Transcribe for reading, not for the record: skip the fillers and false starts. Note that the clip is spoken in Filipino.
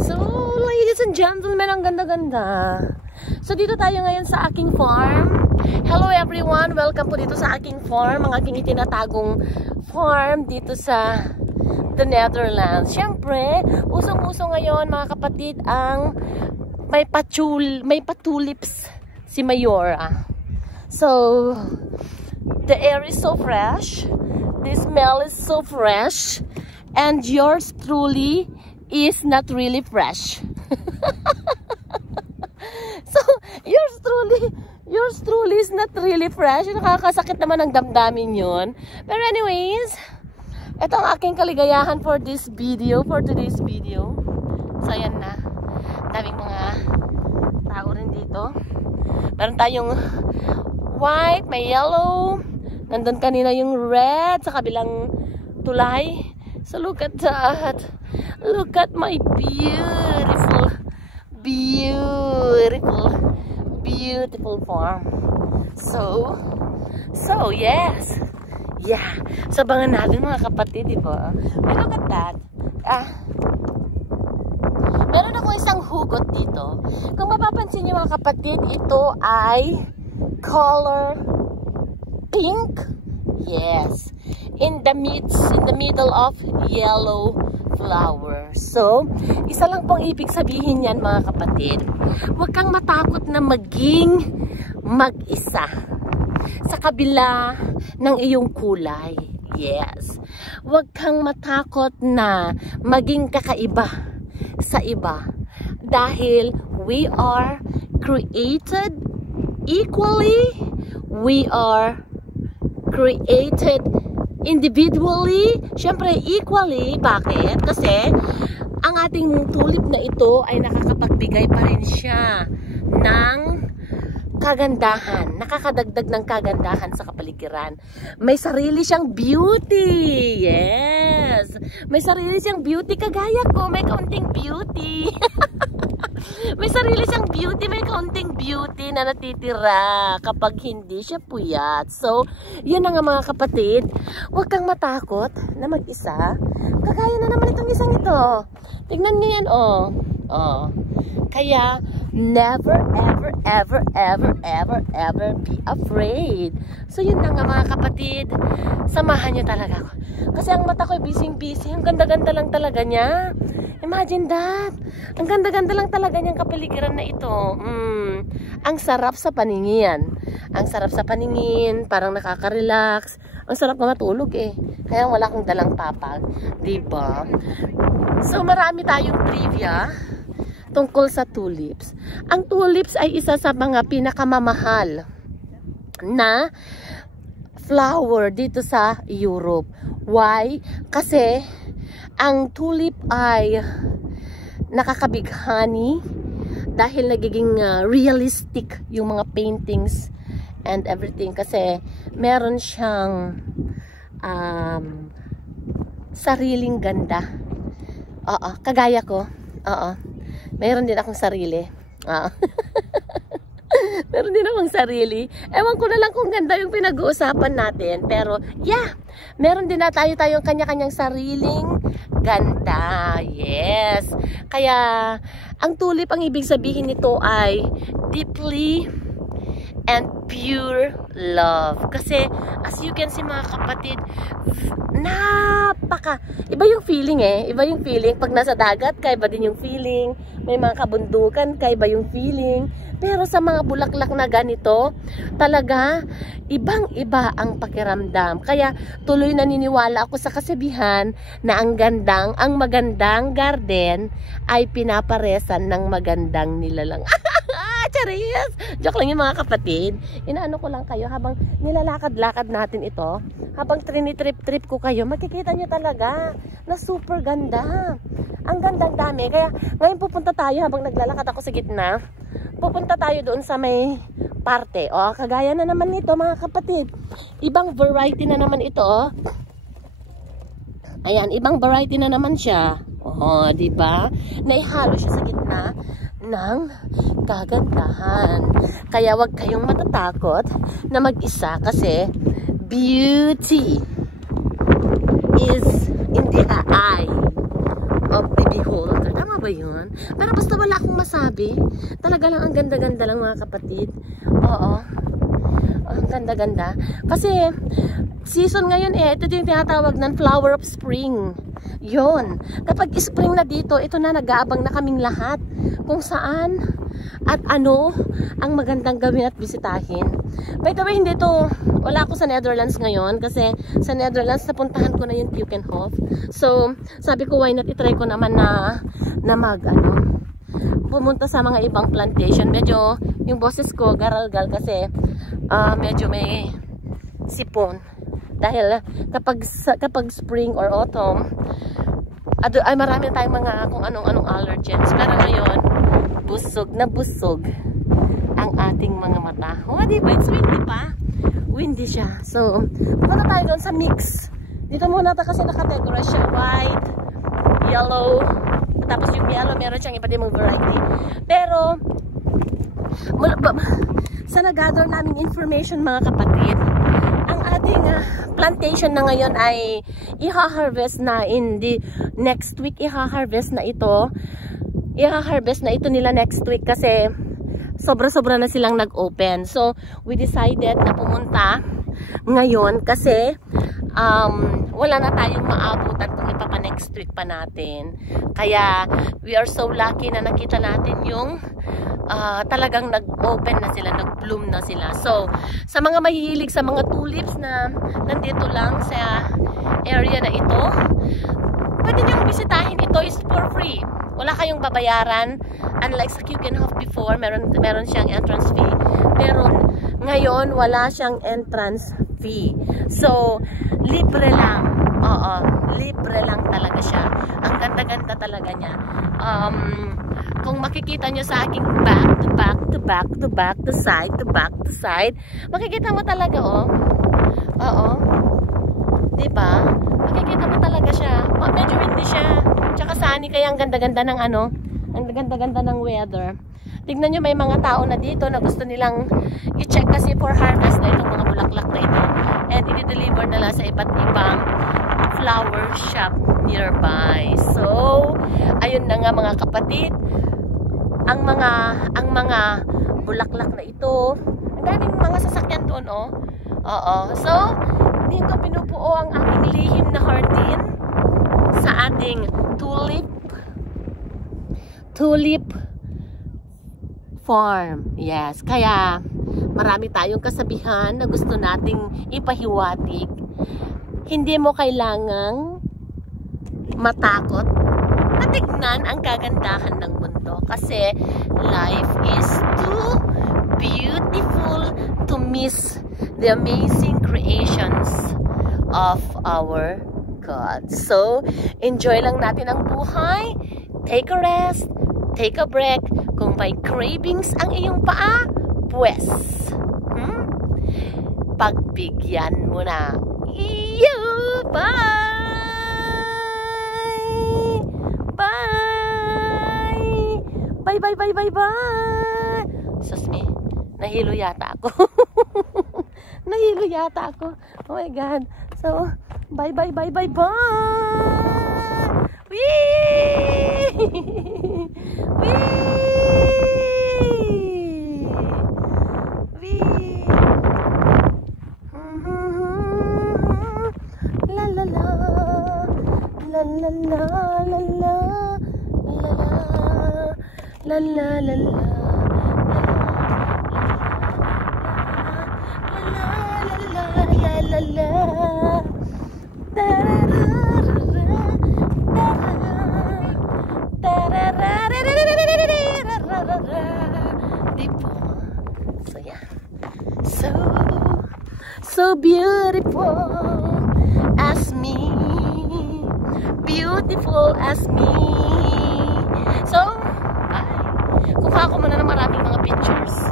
So, ladies and gentlemen, ang ganda-ganda. So, dito tayo ngayon sa aking farm. Hello everyone! Welcome po dito sa aking farm. Ang aking itinatagong farm dito sa the Netherlands. Siyempre, usong-uso ngayon mga kapatid ang may patulips si Mayora. So, the air is so fresh. The smell is so fresh. And yours truly is not really fresh. So, yours truly is not really fresh. Nakakasakit naman ang damdamin yun. Pero anyways, ito ang aking kaligayahan for this video, for today's video. So, ayan na. Daming mga tao rin dito. Meron tayong white, may yellow. Nandun kanina yung red sa kabilang tulay. So, look at that. Look at my beautiful farm. So yes. Yeah. So, abangan natin mga kapatid, diba? But look at that. Meron ako isang hugot dito. Kung mapapansin niyo mga kapatid, ito ay color pink. Yes. In the middle of yellow flower. So, isa lang pong ibig sabihin yan mga kapatid. Huwag kang matakot na maging mag-isa sa kabila ng iyong kulay. Yes. Huwag kang matakot na maging kakaiba sa iba. Dahil we are created equally. We are created individually, syempre equally. Bakit? Kasi ang ating tulip na ito ay nakakapagbigay pa rin siya ng kagandahan, nakakadagdag ng kagandahan sa kapaligiran. May sarili siyang beauty. Yes. May sarili siyang beauty kagaya ko, may kaunting beauty. May sarili siyang beauty, may kaunting beauty na natitira kapag hindi siya puyat. So, yun na nga mga kapatid. Huwag kang matakot na mag-isa. Kagaya na naman itong isang ito. Tignan niyo yan, oh. Oh. Kaya, never, ever be afraid. So, yun na nga mga kapatid. Samahan niyo talaga ako. Kasi ang mata ko ay busy. Ang ganda-ganda lang talaga niya. Imagine that. Ang ganda-ganda lang talaga niyang kapaligiran na ito. Ang sarap sa paningin. Ang sarap sa paningin. Parang nakaka-relax. Ang sarap na matulog eh. Kaya wala akong dalang papag. Diba? So, marami tayong trivia tungkol sa tulips. Ang tulips ay isa sa mga pinakamamahal na flower dito sa Europe. Why? Kasi ang tulip ay nakakabighani dahil nagiging realistic yung mga paintings and everything. Kasi meron siyang sariling ganda. Kagaya ko. Meron din akong sarili. Meron din akong sarili. Ewan ko na lang kung ganda yung pinag-uusapan natin. Pero, yeah. Meron din na tayong kanya-kanyang sariling ganda. Yes. Kaya, ang tulip, ang ibig sabihin nito ay deeply and pure love. Kasi, as you can see mga kapatid, iba yung feeling eh. Iba yung feeling. Pag nasa dagat, kaiba din yung feeling. May mga kabundukan, kaiba yung feeling. Pero sa mga bulaklak na ganito, talaga, ibang-iba ang pakiramdam. Kaya, tuloy naniniwala ako sa kasabihan na ang magandang garden ay pinaparesan ng magandang nilalang. Charis! Joke lang yung mga kapatid. Inaano ko lang kayo habang nilalakad-lakad natin ito. Habang trip ko kayo, makikita nyo talaga na super ganda. Ang gandang dami. Kaya ngayon pupunta tayo habang naglalakad ako sa gitna. Pupunta tayo doon sa may parte. O, kagaya na naman nito mga kapatid. Ibang variety na naman ito. Ayan, ibang variety na naman siya. O, diba? Naihalo siya sa gitna ng kagandahan. Kaya wag kayong matatakot na mag-isa kasi beauty is in the eye of the beholder. Tama ba yun? Pero basta wala akong masabi. Talaga lang ang ganda-ganda lang mga kapatid. Oo. Ang ganda-ganda. Kasi season ngayon ito yung tinatawag ng flower of spring. Yun. Kapag spring na dito, ito na nag-aabang na kaming lahat. Kung saan at ano ang magandang gawin at bisitahin. By the way, hindi to, wala ako sa Netherlands ngayon kasi sa Netherlands napuntahan ko na yung Keukenhof. So, sabi ko why not itry ko naman na pumunta sa mga ibang plantation. Medyo yung boses ko garalgal kasi medyo may sipon. Dahil kapag spring or autumn, ay marami tayong mga kung anong allergens. Pero ngayon, busog na busog ang ating mga mata. Oh, diba? It's windy pa. Windy siya. So, punta tayo doon sa mix. Dito muna kasi nakategorize siya. White, yellow. Tapos yung yellow, meron siyang iba't ibang variety. Pero, sa nag-gather namin information mga kapatid, ang ating plantation na ngayon ay iha-harvest na in the next week. Iha-harvest na ito nila next week kasi sobra-sobra na silang nag-open. So, we decided na pumunta ngayon kasi wala na tayong maabutan kung ipapa next week pa natin. Kaya, we are so lucky na nakita natin yung talagang nag-open na sila, nag-bloom na sila. So, sa mga mahihilig sa mga tulips na nandito lang sa area na ito, pwede niyong bisitahin. Ito is for free. Wala kayong babayaran. Unlike sa Keukenhof before, meron siyang entrance fee. Pero ngayon, wala siyang entrance fee. So, libre lang. Oo, libre lang talaga siya. Ang ganda-ganda talaga niya. Kung makikita nyo sa aking back to side, makikita mo talaga, oh. Oo. Diba? Makikita mo talaga siya. Medyo hindi siya. Tsaka sunny, kaya ang ganda-ganda ng ang ganda-ganda ng weather. Tignan nyo, may mga tao na dito na gusto nilang i-check kasi for harvest na itong mga bulaklak na ito. And i-deliver nila sa iba't ibang flower shop nearby. So, ayun na nga mga kapatid. Ang mga bulaklak na ito, ang daming mga sasakyan doon, oh. Oo. So, dito pinupuo ang aking lihim na hardin sa ating tulip farm. Yes. Kaya, marami tayong kasabihan na gusto nating ipahiwatig. Hindi mo kailangang matakot na tignan ang kagandahan ng mundo. Kasi, life is too beautiful to miss the amazing creations of our God. So, enjoy lang natin ang buhay. Take a rest. Take a break. Kung may cravings ang iyong paa, pues, pagbigyan mo na. Bye! Bye! Bye! Sus me, nahilo yata ako. Nahilo yata ako. Oh my God. So, bye! Whee! Whee! La la la, la la la, la la, la la la la. So yeah, so beautiful as me, beautiful as me. So, kuha ko muna ng maraming mga pictures.